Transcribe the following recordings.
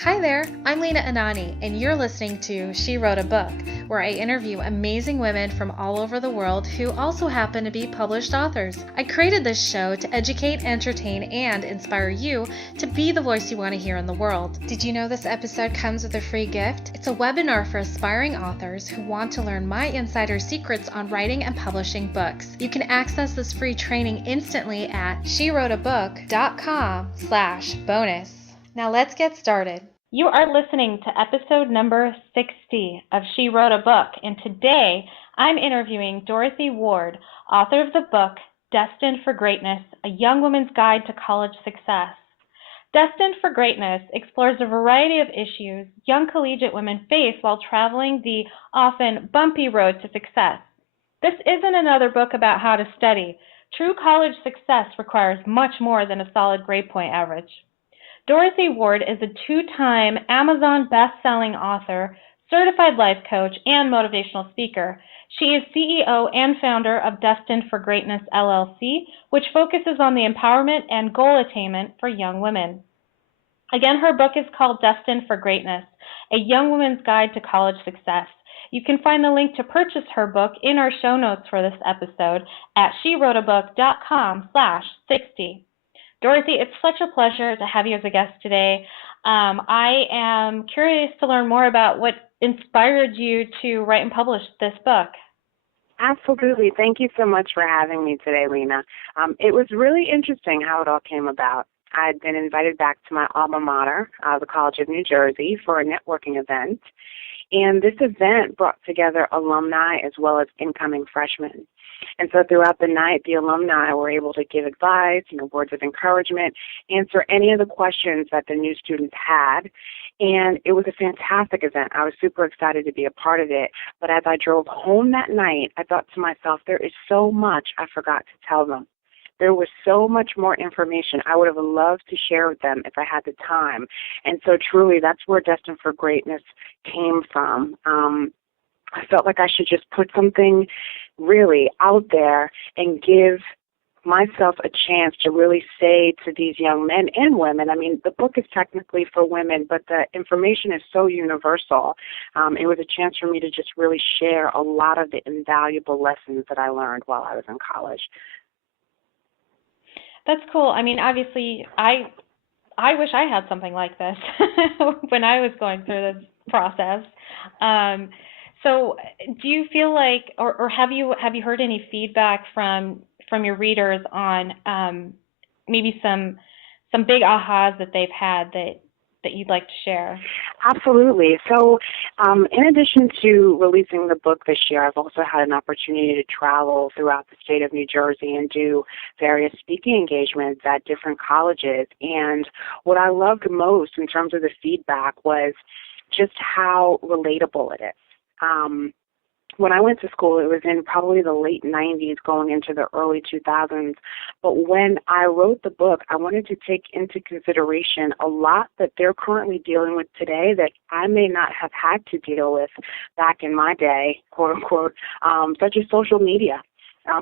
Hi there, I'm Lena Anani, and you're listening to She Wrote a Book, where I interview amazing women from all over the world who also happen to be published authors. I created this show to educate, entertain, and inspire you to be the voice you want to hear in the world. Did you know this episode comes with a free gift? It's a webinar for aspiring authors who want to learn my insider secrets on writing and publishing books. You can access this free training instantly at SheWroteABook.com/bonus. Now let's get started. You are listening to episode number 60 of She Wrote a Book, and today I'm interviewing Dorothy Ward, author of the book Destined for Greatness, A Young Woman's Guide to College Success. Destined for Greatness explores a variety of issues young collegiate women face while traveling the often bumpy road to success. This isn't another book about how to study. True college success requires much more than a solid grade point average. Dorothy Ward is a two-time Amazon best-selling author, certified life coach, and motivational speaker. She is CEO and founder of Destined for Greatness, LLC, which focuses on the empowerment and goal attainment for young women. Again, her book is called Destined for Greatness, A Young Woman's Guide to College Success. You can find the link to purchase her book in our show notes for this episode at SheWroteABook.com/60. Dorothy, it's such a pleasure to have you as a guest today. I am curious to learn more about what inspired you to write and publish this book. Absolutely. Thank you so much for having me today, Lena. It was really interesting how it all came about. I had been invited back to my alma mater, the College of New Jersey, for a networking event, and this event brought together alumni as well as incoming freshmen. And so throughout the night, the alumni were able to give advice, words of encouragement, answer any of the questions that the new students had. And it was a fantastic event. I was super excited to be a part of it. But as I drove home that night, I thought to myself, there is so much I forgot to tell them. There was so much more information I would have loved to share with them if I had the time. And so truly, that's where Destined for Greatness came from. I felt like I should just put something really out there and give myself a chance to really say to these young men and women, the book is technically for women, but the information is so universal. It was a chance for me to just really share a lot of the invaluable lessons that I learned while I was in college. That's cool. Obviously, I wish I had something like this when I was going through this process. So do you feel like, or have you heard any feedback from your readers on maybe some big ahas that they've had that you'd like to share? Absolutely. So in addition to releasing the book this year, I've also had an opportunity to travel throughout the state of New Jersey and do various speaking engagements at different colleges. And what I loved most in terms of the feedback was just how relatable it is. When I went to school, it was in probably the late 90s going into the early 2000s. But when I wrote the book, I wanted to take into consideration a lot that they're currently dealing with today that I may not have had to deal with back in my day, quote unquote, such as social media.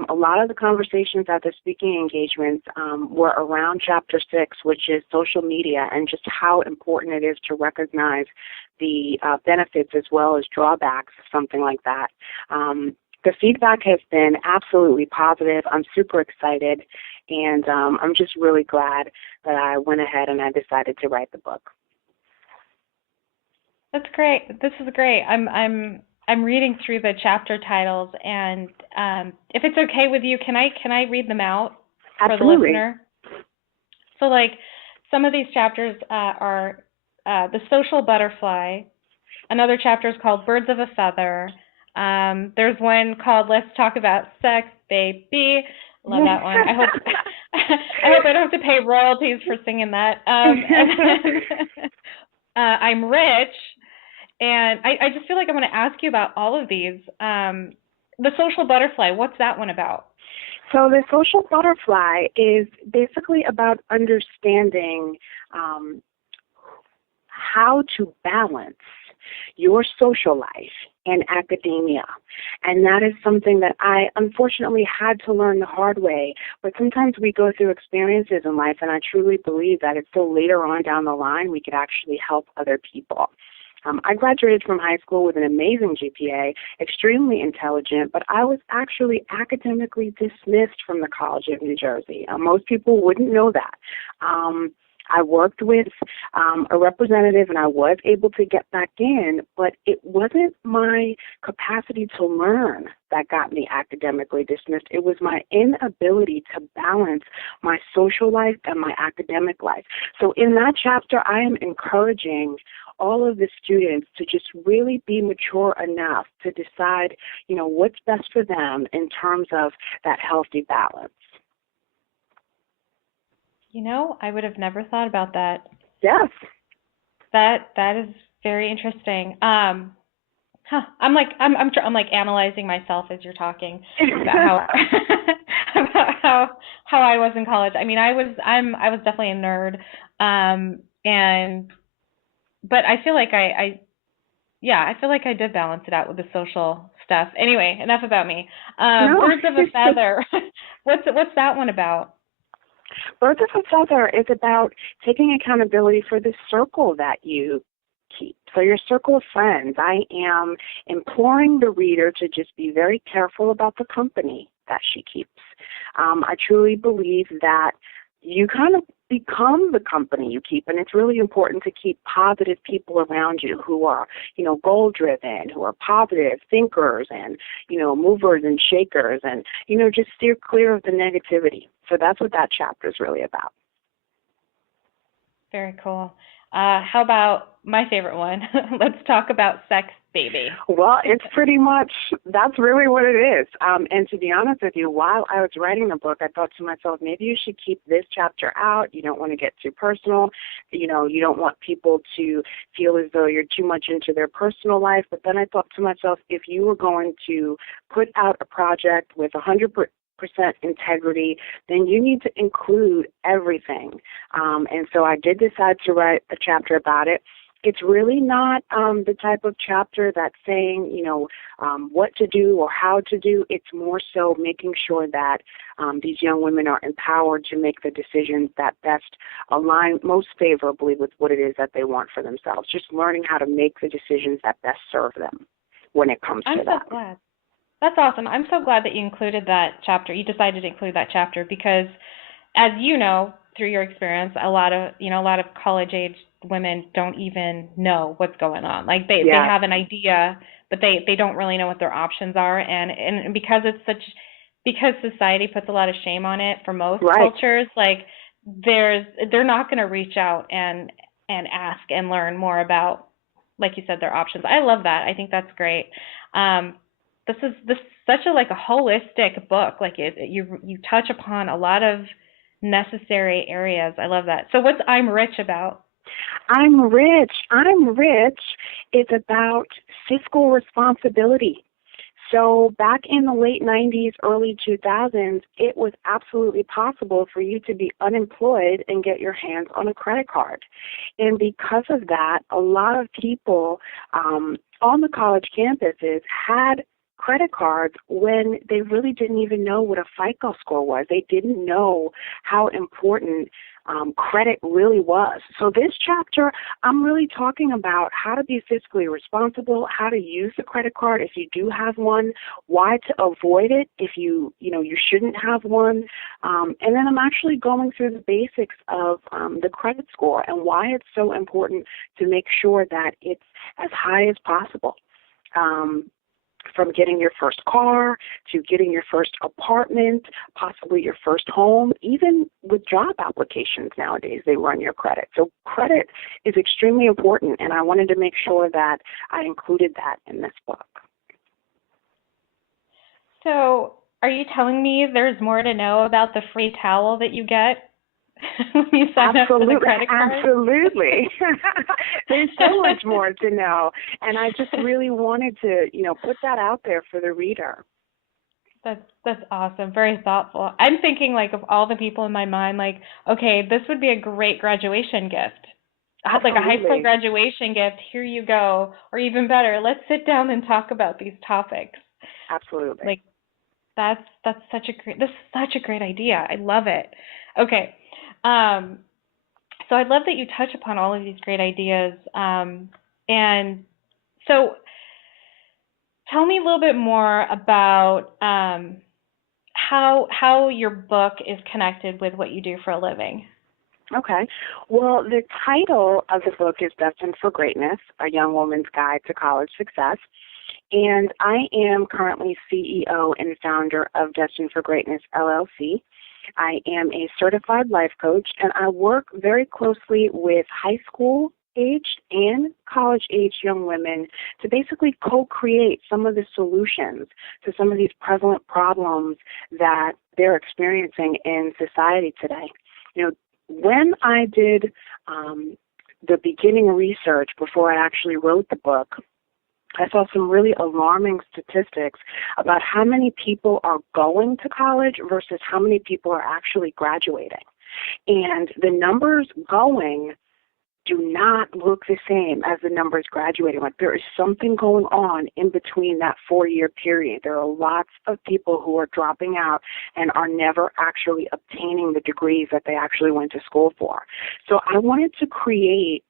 A lot of the conversations at the speaking engagements were around Chapter 6, which is social media, and just how important it is to recognize the benefits as well as drawbacks of something like that. The feedback has been absolutely positive. I'm super excited, and I'm just really glad that I went ahead and I decided to write the book. That's great. This is great. I'm reading through the chapter titles, and if it's okay with you, can I read them out for the listener? So, some of these chapters are The Social Butterfly. Another chapter is called Birds of a Feather. There's one called Let's Talk About Sex, Baby. Love that one. I hope I don't have to pay royalties for singing that. I'm Rich. And I just feel like I want to ask you about all of these. The Social Butterfly, what's that one about? So the Social Butterfly is basically about understanding how to balance your social life, and academia. And that is something that I unfortunately had to learn the hard way. But sometimes we go through experiences in life, and I truly believe that it's so later on down the line we could actually help other people. I graduated from high school with an amazing GPA, extremely intelligent, but I was actually academically dismissed from the College of New Jersey. Most people wouldn't know that. I worked with a representative, and I was able to get back in, but it wasn't my capacity to learn that got me academically dismissed. It was my inability to balance my social life and my academic life. So in that chapter, I am encouraging all of the students to just really be mature enough to decide, what's best for them in terms of that healthy balance. I would have never thought about that. Yes. That is very interesting. I'm analyzing myself as you're talking about how I was in college. I mean, I was definitely a nerd. But I feel like I feel like I did balance it out with the social stuff. Anyway, enough about me. No. Birds of a Feather. What's that one about? Birds of a Feather is about taking accountability for the circle that you keep. So your circle of friends. I am imploring the reader to just be very careful about the company that she keeps. I truly believe that you kind of become the company you keep, and it's really important to keep positive people around you who are, goal-driven, who are positive thinkers and, movers and shakers, and, just steer clear of the negativity. So that's what that chapter is really about. Very cool. How about my favorite one? Let's talk about sex, baby. Well, it's pretty much, that's really what it is. And to be honest with you, while I was writing the book, I thought to myself, maybe you should keep this chapter out. You don't want to get too personal. You don't want people to feel as though you're too much into their personal life. But then I thought to myself, if you were going to put out a project with 100% integrity, then you need to include everything. And so I did decide to write a chapter about it. It's really not the type of chapter that's saying, what to do or how to do. It's more so making sure that these young women are empowered to make the decisions that best align most favorably with what it is that they want for themselves. Just learning how to make the decisions that best serve them when it comes to that. I'm so glad. That's awesome. I'm so glad that you included that chapter. You decided to include that chapter because, as you know, through your experience, a lot of college-age women don't even know what's going on. Like they have an idea, but they don't really know what their options are. And because because society puts a lot of shame on it for most cultures, like they're not going to reach out and ask and learn more about, like you said, their options. I love that. I think that's great. This is such a holistic book. Like you touch upon a lot of necessary areas. I love that. So what's I'm Rich about? I'm Rich is about fiscal responsibility. So back in the late 90s, early 2000s, it was absolutely possible for you to be unemployed and get your hands on a credit card. And because of that, a lot of people on the college campuses had credit cards when they really didn't even know what a FICO score was. They didn't know how important credit really was. So this chapter, I'm really talking about how to be fiscally responsible, how to use the credit card if you do have one, why to avoid it if you shouldn't have one. And then I'm actually going through the basics of the credit score and why it's so important to make sure that it's as high as possible. From getting your first car to getting your first apartment, possibly your first home, even with job applications nowadays, they run your credit. So credit is extremely important, and I wanted to make sure that I included that in this book. So are you telling me there's more to know about the free towel that you get when you sign up for the credit card? Absolutely. There's so much more to know. And I just really wanted to, put that out there for the reader. That's awesome. Very thoughtful. I'm thinking of all the people in my mind, okay, this would be a great graduation gift. like a high school Absolutely. graduation gift. Here you go. Or even better, let's sit down and talk about these topics. Absolutely. Like that's such a great this is such a great idea. I love it. Okay. Um, so I'd love that you touch upon all of these great ideas. And so tell me a little bit more about how your book is connected with what you do for a living. Okay. Well, the title of the book is Destined for Greatness, A Young Woman's Guide to College Success. And I am currently CEO and founder of Destined for Greatness, LLC. I am a certified life coach, and I work very closely with high school aged and college aged young women to basically co-create some of the solutions to some of these prevalent problems that they're experiencing in society today. You know, when I did the beginning research before I actually wrote the book, I saw some really alarming statistics about how many people are going to college versus how many people are actually graduating. And the numbers going do not look the same as the numbers graduating. Like, there is something going on in between that 4-year period. There are lots of people who are dropping out and are never actually obtaining the degrees that they actually went to school for. So I wanted to create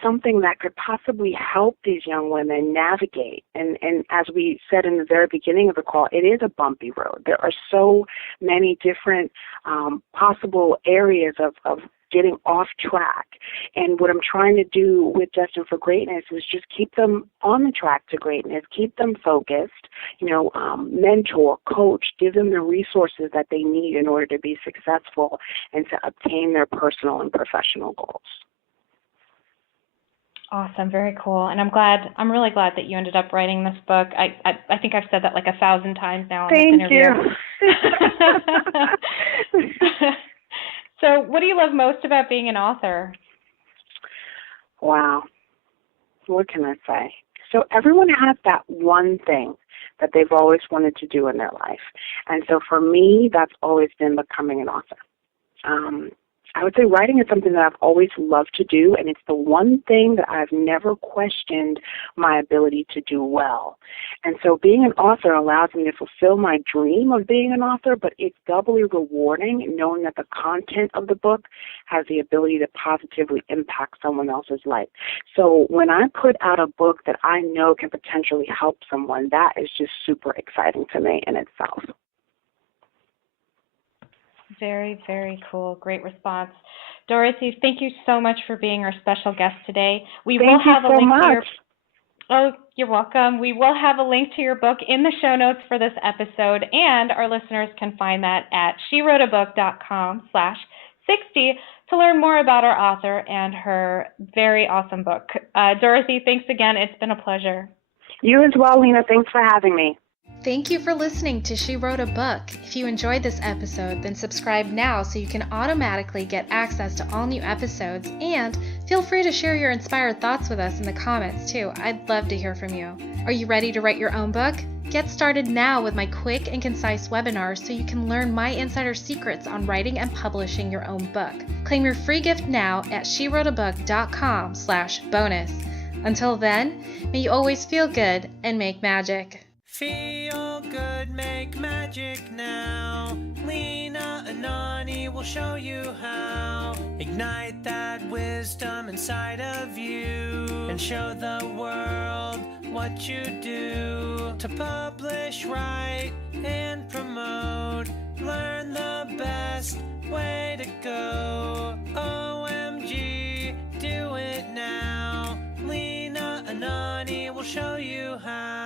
something that could possibly help these young women navigate. And as we said in the very beginning of the call, it is a bumpy road. There are so many different possible areas of getting off track. And what I'm trying to do with Destined for Greatness is just keep them on the track to greatness, keep them focused, mentor, coach, give them the resources that they need in order to be successful and to obtain their personal and professional goals. Awesome, very cool. And I'm really glad that you ended up writing this book. I think I've said that like 1,000 times now in this interview. Thank you. So what do you love most about being an author? Wow. What can I say? So everyone has that one thing that they've always wanted to do in their life. And so for me, that's always been becoming an author. I would say writing is something that I've always loved to do, and it's the one thing that I've never questioned my ability to do well. And so being an author allows me to fulfill my dream of being an author, but it's doubly rewarding knowing that the content of the book has the ability to positively impact someone else's life. So when I put out a book that I know can potentially help someone, that is just super exciting to me in itself. Very, very cool. Great response. Dorothy, thank you so much for being our special guest today. Thank you so much. Oh, you're welcome. We will have a link to your book in the show notes for this episode, and our listeners can find that at SheWroteABook.com/60 to learn more about our author and her very awesome book. Dorothy, thanks again. It's been a pleasure. You as well, Lena. Thanks for having me. Thank you for listening to She Wrote a Book. If you enjoyed this episode, then subscribe now so you can automatically get access to all new episodes, and feel free to share your inspired thoughts with us in the comments too. I'd love to hear from you. Are you ready to write your own book? Get started now with my quick and concise webinars so you can learn my insider secrets on writing and publishing your own book. Claim your free gift now at SheWroteABook.com/bonus. Until then, may you always feel good and make magic. Feel good, make magic now. Lena and Anani will show you how. Ignite that wisdom inside of you and show the world what you do. To publish, write, and promote. Learn the best way to go. OMG, do it now. Lena and Anani will show you how.